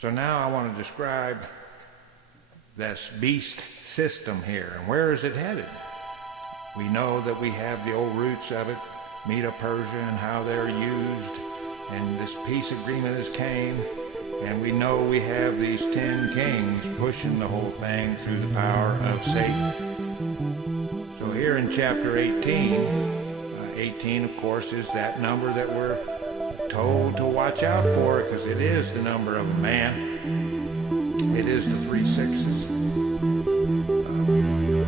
So now I want to describe this beast system here, and where is it headed? We know that we have the old roots of it, Medo-Persia, and how they're used, and this peace agreement has came, and we know we have these 10 kings pushing the whole thing through the power of Satan. So here in chapter 18, 18 of course is that number that we're told to watch out for, because it is the number of a man. It is the 3 sixes.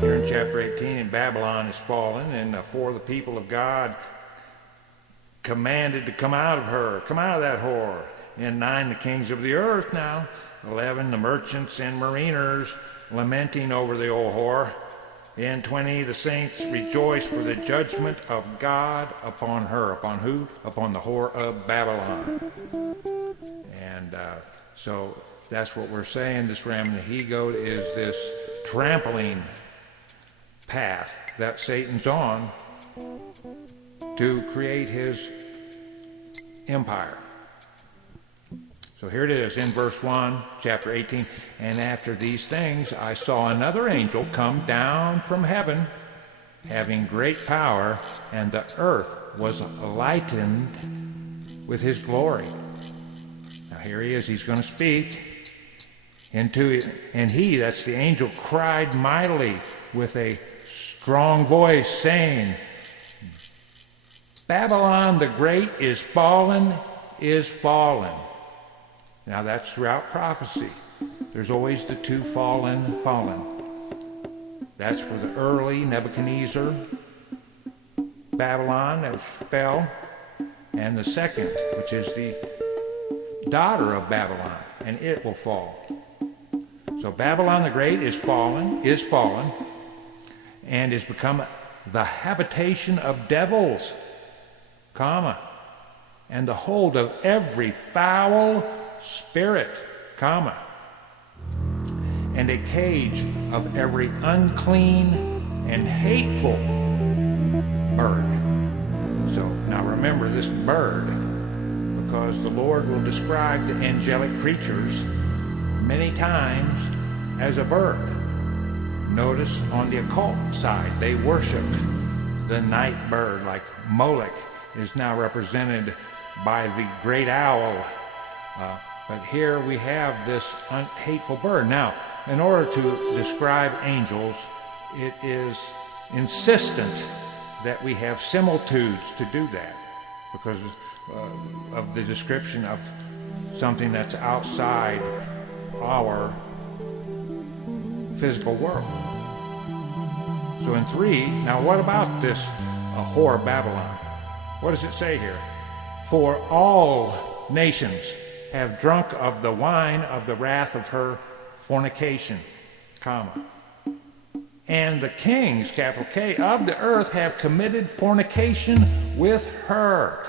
Here in chapter 18, and Babylon is fallen, and for the people of God commanded to come out of her, come out of that whore. In 9, the kings of the earth now. 11, the merchants and mariners lamenting over the old whore. In 20, the saints rejoice for the judgment of God upon her. Upon who? Upon the whore of Babylon. And so that's what we're saying. This ram and the he-goat is this trampling path that Satan's on to create his empire. So here it is in verse 1, chapter 18. And after these things I saw another angel come down from heaven, having great power, and the earth was lightened with his glory. Now here he is, he's going to speak into it. And he, that's the angel, cried mightily with a strong voice, saying, Babylon the great is fallen, is fallen. Now that's throughout prophecy. There's always the two fallen. That's for the early Nebuchadnezzar, Babylon, that fell, and the second, which is the daughter of Babylon, and it will fall. So Babylon the great is fallen, and is become the habitation of devils, and the hold of every foul spirit, and a cage of every unclean and hateful bird. So now remember this bird, because the Lord will describe the angelic creatures many times as a bird. Notice on the occult side, they worship the night bird, like Molech is now represented by the great owl. But here we have this hateful bird. Now, in order to describe angels, it is insistent that we have similitudes to do that, because of the description of something that's outside our physical world. So in 3, now what about this whore Babylon? What does it say here? For all nations have drunk of the wine of the wrath of her fornication, and the kings, capital K, of the earth have committed fornication with her,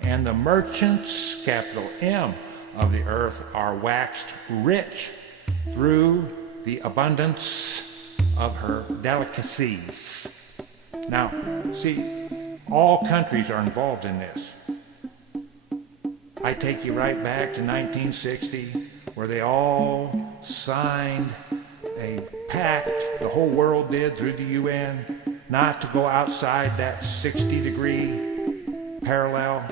and the merchants, capital M, of the earth are waxed rich through the abundance of her delicacies. Now, see, all countries are involved in this. I take you right back to 1960, where they all signed a pact, the whole world did, through the UN, not to go outside that 60-degree parallel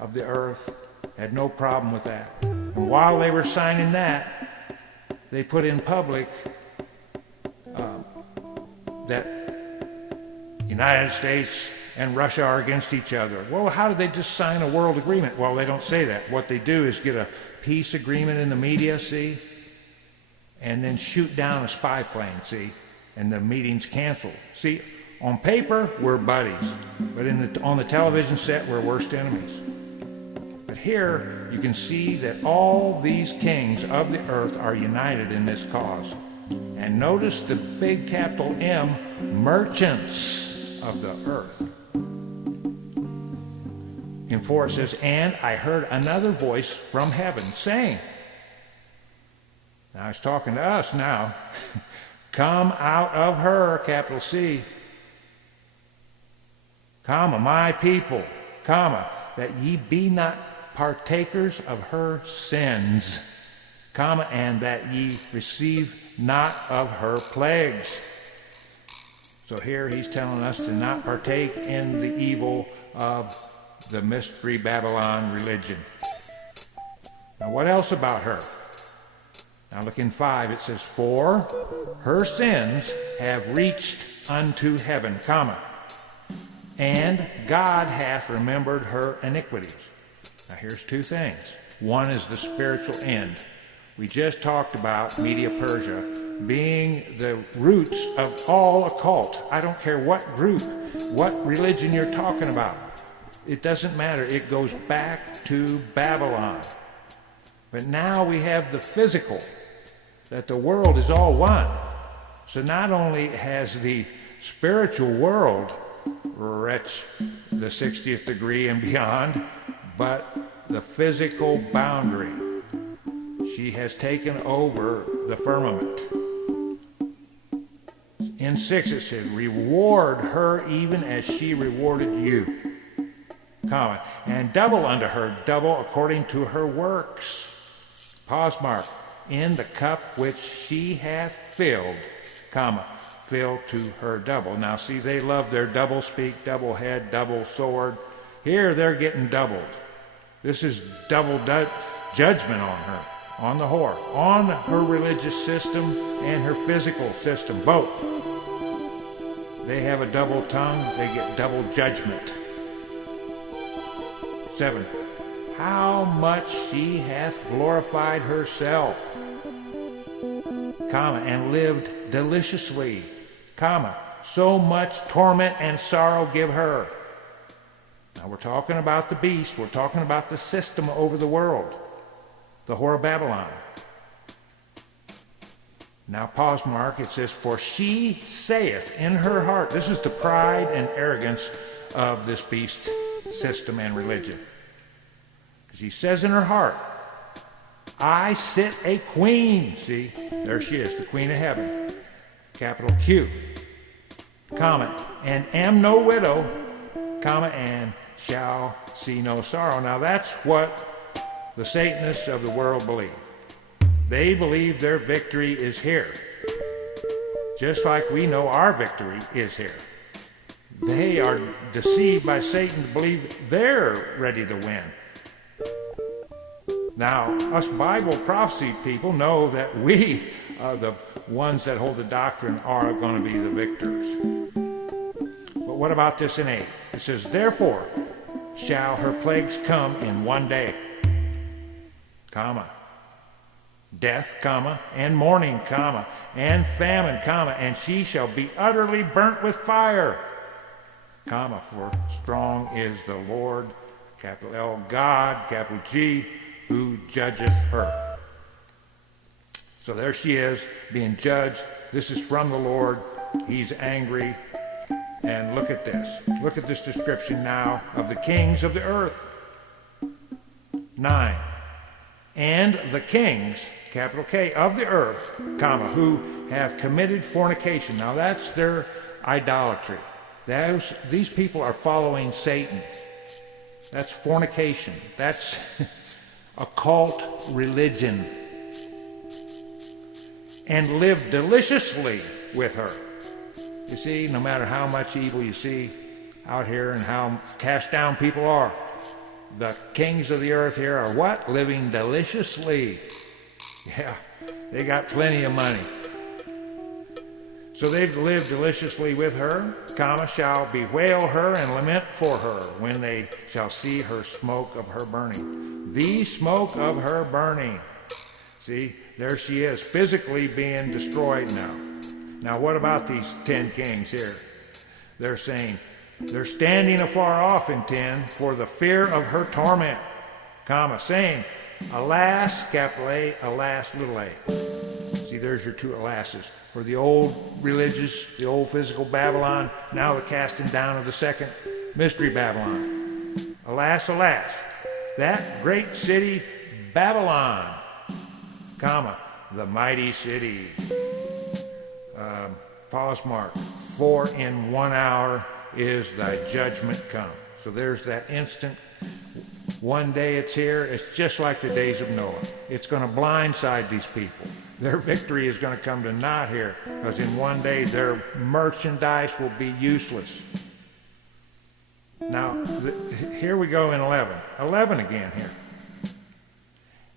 of the earth. Had no problem with that. And while they were signing that, they put in public that United States and Russia are against each other. Well, how did they just sign a world agreement? Well, they don't say that. What they do is get a peace agreement in the media, see, and then shoot down a spy plane, see, and the meeting's canceled. See, on paper, we're buddies, but on the television set, we're worst enemies. But here, you can see that all these kings of the earth are united in this cause. And notice the big capital M, merchants of the earth. In 4 it says, and I heard another voice from heaven saying, now he's talking to us now, come out of her, capital C, my people, that ye be not partakers of her sins, comma, and that ye receive not of her plagues. So here he's telling us to not partake in the evil of the mystery Babylon religion. Now what else about her? Now look in 5, it says, for her sins have reached unto heaven, comma, and God hath remembered her iniquities. Now here's two things. One is the spiritual end. We just talked about Media Persia being the roots of all occult. I don't care what group, what religion you're talking about. It doesn't matter. It goes back to Babylon. But now we have the physical, that the world is all one. So not only has the spiritual world reached the 60th degree and beyond, but the physical boundary. She has taken over the firmament. In 6 it says, reward her even as she rewarded you, comma, and double unto her, double according to her works. Pause mark. In the cup which she hath filled, comma, fill to her double. Now see, they love their double speak, double head, double sword. Here they're getting doubled. This is double judgment on her, on the whore, on her religious system and her physical system, both. They have a double tongue, they get double judgment. 7. How much she hath glorified herself, comma, and lived deliciously, comma, so much torment and sorrow give her. Now we're talking about the beast, we're talking about the system over the world, the whore of Babylon. Now pause mark, it says, for she saith in her heart, this is the pride and arrogance of this beast system and religion. She says in her heart, I sit a queen. See, there she is, the queen of heaven. Capital Q, comma, and am no widow, comma, and shall see no sorrow. Now that's what the Satanists of the world believe. They believe their victory is here, just like we know our victory is here. They are deceived by Satan to believe they're ready to win. Now, us Bible prophecy people know that we, the ones that hold the doctrine, are going to be the victors. But what about this in 8? It says, therefore shall her plagues come in one day, comma, death, comma, and mourning, comma, and famine, comma, and she shall be utterly burnt with fire, comma, for strong is the Lord, capital L, God, capital G, who judgeth her. So there she is, being judged. This is from the Lord. He's angry. And look at this. Look at this description now of the kings of the earth. 9. And the kings, capital K, of the earth, comma, who have committed fornication. Now that's their idolatry. These people are following Satan. That's fornication. That's occult religion. And live deliciously with her. You see, no matter how much evil you see out here and how cast down people are, the kings of the earth here are what? Living deliciously. Yeah, they got plenty of money. So they've lived deliciously with her, comma, shall bewail her and lament for her when they shall see her smoke of her burning. The smoke of her burning. See, there she is, physically being destroyed now. Now what about these 10 kings here? They're saying, they're standing afar off in 10 for the fear of her torment, comma, saying, alas, capital A, alas, little a. See, there's your two alasses. For the old religious, the old physical Babylon, now the casting down of the second mystery Babylon. Alas, alas, that great city Babylon, comma, the mighty city. Pause mark. For in 1 hour is thy judgment come. So there's that instant One day it's here, it's just like the days of Noah. It's going to blindside these people. Their victory is going to come to naught here, because in one day their merchandise will be useless. Now, here we go in 11. 11 again here.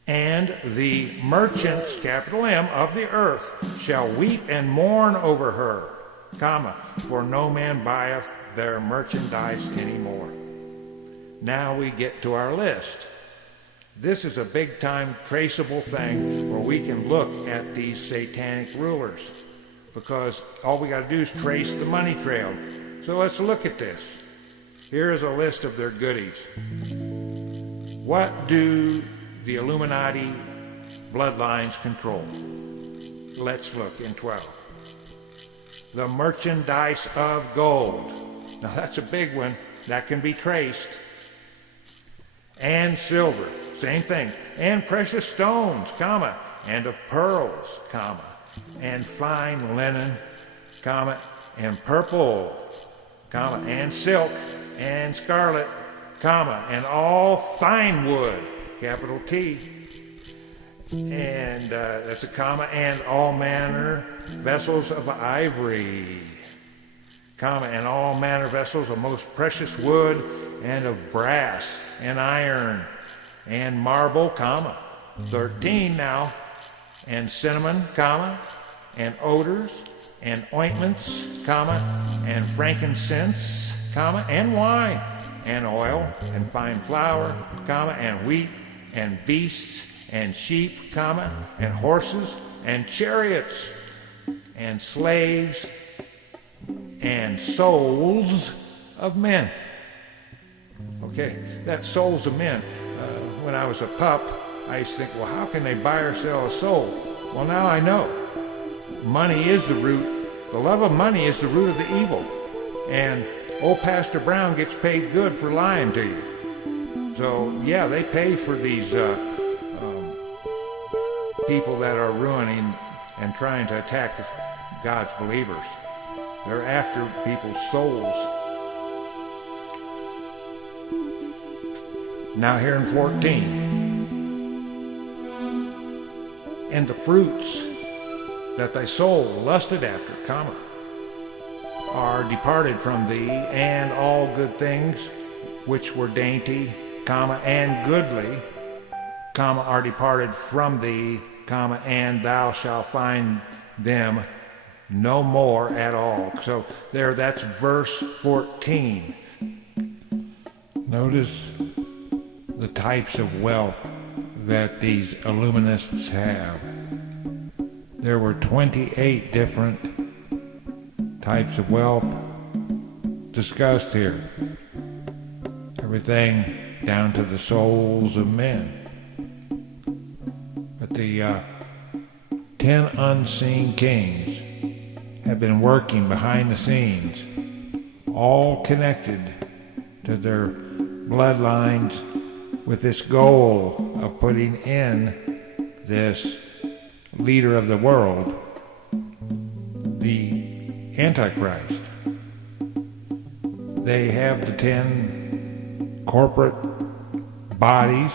And the merchants, capital M, of the earth shall weep and mourn over her, comma, for no man buyeth their merchandise anymore. Now we get to our list. This is a big-time traceable thing where we can look at these satanic rulers, because all we got to do is trace the money trail. So let's look at this. Here is a list of their goodies. What do the Illuminati bloodlines control? Let's look in 12. The merchandise of gold. Now that's a big one. That can be traced. And silver, same thing. And precious stones, comma, and of pearls, comma, and fine linen, comma, and purple, comma, and silk, and scarlet, comma, and all fine wood, capital T, and that's a comma, and all manner vessels of ivory, comma, and all manner vessels of most precious wood, and of brass, and iron, and marble, comma, 13 now, and cinnamon, comma, and odors, and ointments, comma, and frankincense, comma, and wine, and oil, and fine flour, comma, and wheat, and beasts, and sheep, comma, and horses, and chariots, and slaves, and souls of men. Okay, that's souls of men. When I was a pup, I used to think, well, how can they buy or sell a soul? Well, now I know. Money is the root. The love of money is the root of the evil. And old Pastor Brown gets paid good for lying to you. So, yeah, they pay for these people that are ruining and trying to attack God's believers. They're after people's souls. Now here in 14. And the fruits that thy soul lusted after, comma, are departed from thee, and all good things which were dainty, comma, and goodly, comma, are departed from thee, comma, and thou shalt find them no more at all. So there, that's verse 14. Notice the types of wealth that these Illuminists have. There were 28 different types of wealth discussed here. Everything down to the souls of men. But the 10 unseen kings have been working behind the scenes, all connected to their bloodlines, with this goal of putting in this leader of the world, the Antichrist. They have the 10 corporate bodies.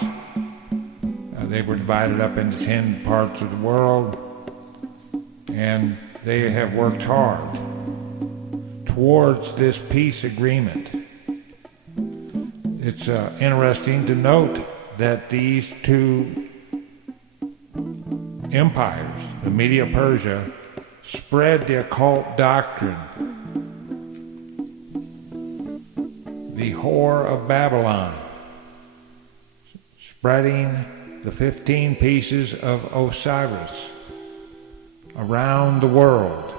They were divided up into 10 parts of the world, and they have worked hard towards this peace agreement. It's interesting to note that these two empires, the Media-Persia, spread the occult doctrine. The whore of Babylon, spreading the 15 pieces of Osiris around the world.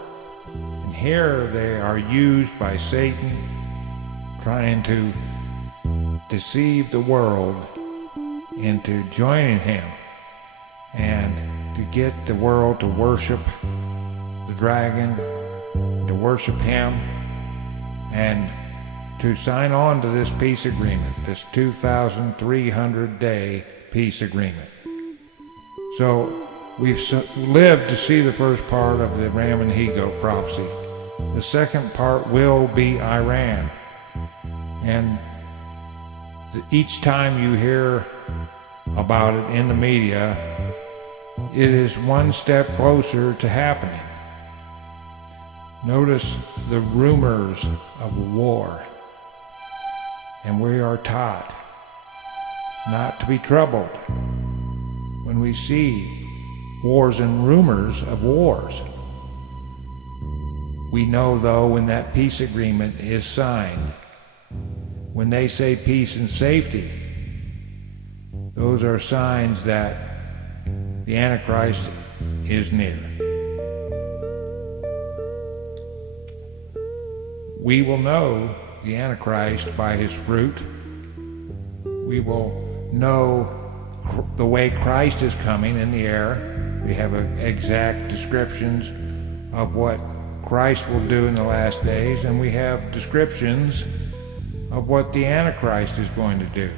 And here they are used by Satan, trying to deceive the world into joining him and to get the world to worship the dragon, to worship him, and to sign on to this peace agreement, this 2,300-day peace agreement. So we've lived to see the first part of the Ram and He-Goat prophecy. The second part will be Iran. And each time you hear about it in the media, it is one step closer to happening. Notice the rumors of war, and we are taught not to be troubled when we see wars and rumors of wars. We know, though, when that peace agreement is signed, when they say peace and safety, those are signs that the Antichrist is near. We will know the Antichrist by his fruit. We will know the way Christ is coming in the air. We have exact descriptions of what Christ will do in the last days, and we have descriptions of what the Antichrist is going to do.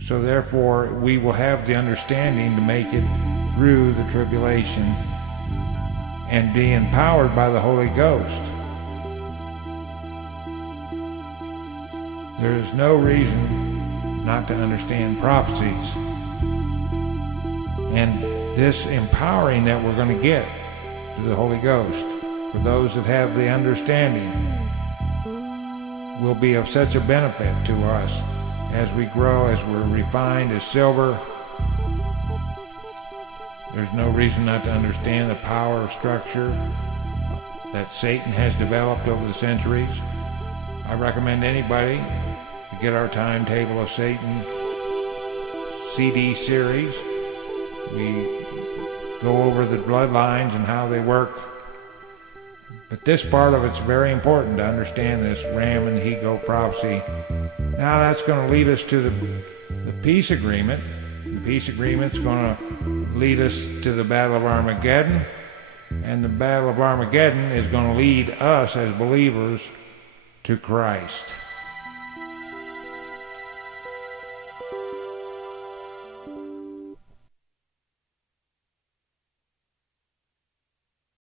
So therefore, we will have the understanding to make it through the tribulation and be empowered by the Holy Ghost. There is no reason not to understand prophecies. And this empowering that we're going to get through the Holy Ghost, for those that have the understanding, will be of such a benefit to us as we grow, as we're refined as silver. There's no reason not to understand the power of structure that Satan has developed over the centuries. I recommend anybody to get our Timetable of Satan CD series. We go over the bloodlines and how they work. But this part of it's very important to understand this ram and he-goat prophecy. Now that's going to lead us to the peace agreement. The peace agreement's going to lead us to the Battle of Armageddon. And the Battle of Armageddon is going to lead us as believers to Christ.